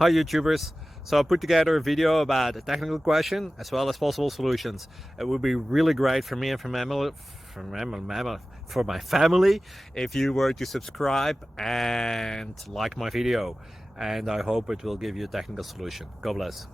Hi YouTubers! So I put together a video about a technical question as well as possible solutions. It would be really great for me and for my family if you were to subscribe and like my video, and I hope it will give you a technical solution. God bless.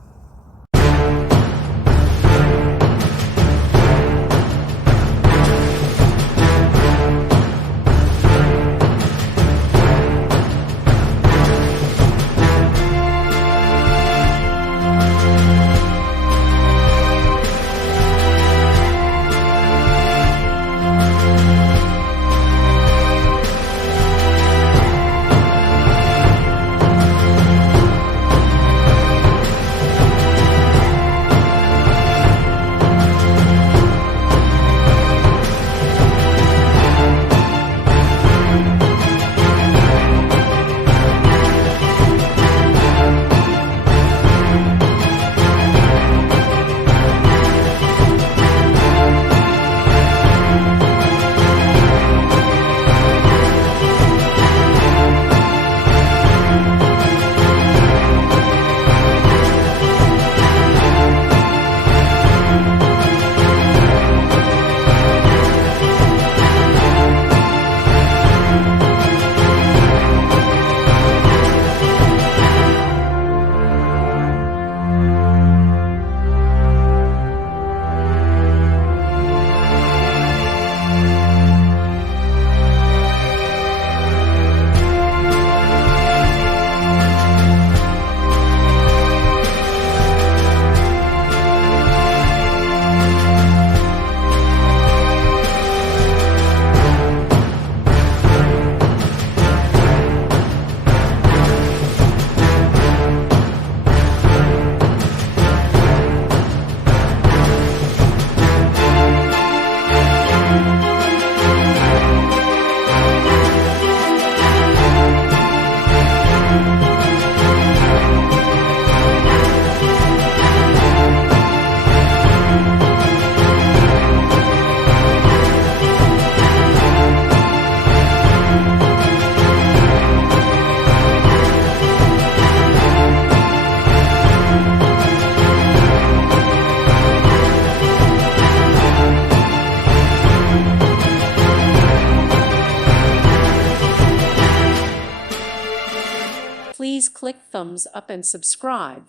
Please click thumbs up and subscribe.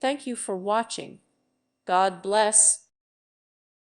Thank you for watching. God bless.